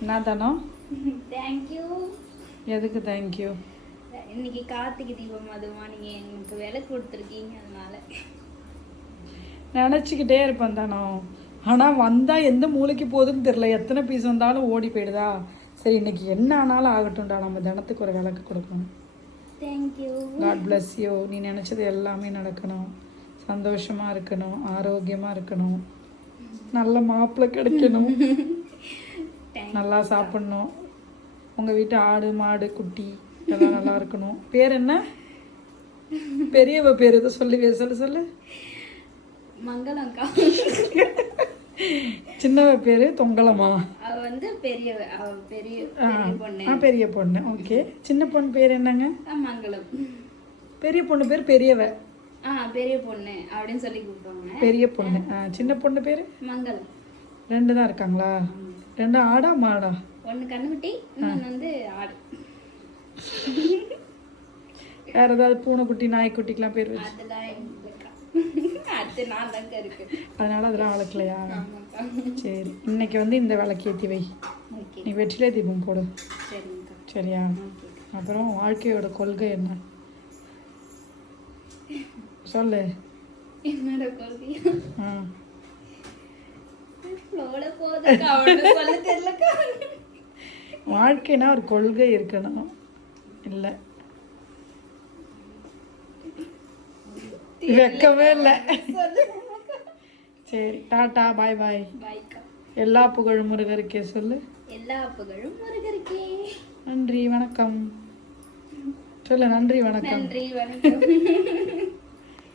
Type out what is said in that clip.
என்ன தானோ தேங்க்யூ எதுக்கு தேங்க்யூ இன்னைக்கு கார்த்திகை தீபம் அதுமா நீங்க எனக்கு விலை கொடுத்துருக்கீங்க அதனால. நினச்சிக்கிட்டே இருப்பேன் தானோ? ஆனால் வந்தால் எந்த மூளைக்கு போகுதுன்னு தெரில எத்தனை பீஸ் வந்தாலும் ஓடி போயிடுதா? சரி இன்னைக்கு என்ன ஆனாலும் ஆகட்டும்டா. நம்ம தினத்துக்கு ஒரு விளக்கு கொடுக்கணும். தேங்க்யூ காட் bless யூ நீ நினச்சது எல்லாமே நடக்கணும். சந்தோஷமாக இருக்கணும். ஆரோக்கியமாக இருக்கணும். நல்ல மாப்பிள்ளை கிடைக்கணும். நல்லா சாப்பிடணும். உங்கள் வீட்டு ஆடு மாடு குட்டி எல்லாம் நல்லா இருக்கணும். பேர் என்ன? பெரியவ பேர் எதை சொல்லி சொல்லு சொல்லு. மங்களம்க்கா சின்னவ பேர் தொங்கலமா அவ வந்து பெரிய பெரிய பொண்ணு. ஆ, பெரிய பொண்ணு. ஓகே. சின்ன பொண்ணு பேர் என்னங்க? மங்களம். பெரிய பொண்ணு பேர் பெரியவ. ஆ பெரிய பொண்ணு அப்படின்னு சொல்லி கூப்பிடுவாங்க. பெரிய பொண்ணு. சின்ன பொண்ணு பேர்? மங்களம். ரெண்டு தான் இருக்காங்களா? ரெண்டு ஆடா மாடா? ஒண்ணு கண்ணுக்குட்டி இன்னொன்னு வந்து ஆடு. வேற ஏதாவது பூனைக்குட்டி நாய்க்குட்டிக்கெலாம் பேர் வச்சு. அதனால அதெல்லாம் வளர்க்கலையா? சரி இன்னைக்கு வந்து இந்த விளக்கு ஏற்றி வை. நீ வெற்றிலே தீபம் போடு. சரியா? அப்புறம் வாழ்க்கையோட கொள்கை என்ன? சொல்லு. என்னோட கொள்கை? வாழ்க்கைனா ஒரு கொள்கை இருக்கணும். இல்லை. வெக்கமே இல்லை. சரி டாட்டா பாய் பாய் எல்லா புகழும் முருகருக்கே சொல்லு. எல்லா புகழும் முருகருக்கே. நன்றி வணக்கம். சொல்லு நன்றி வணக்கம். நன்றி வணக்கம்.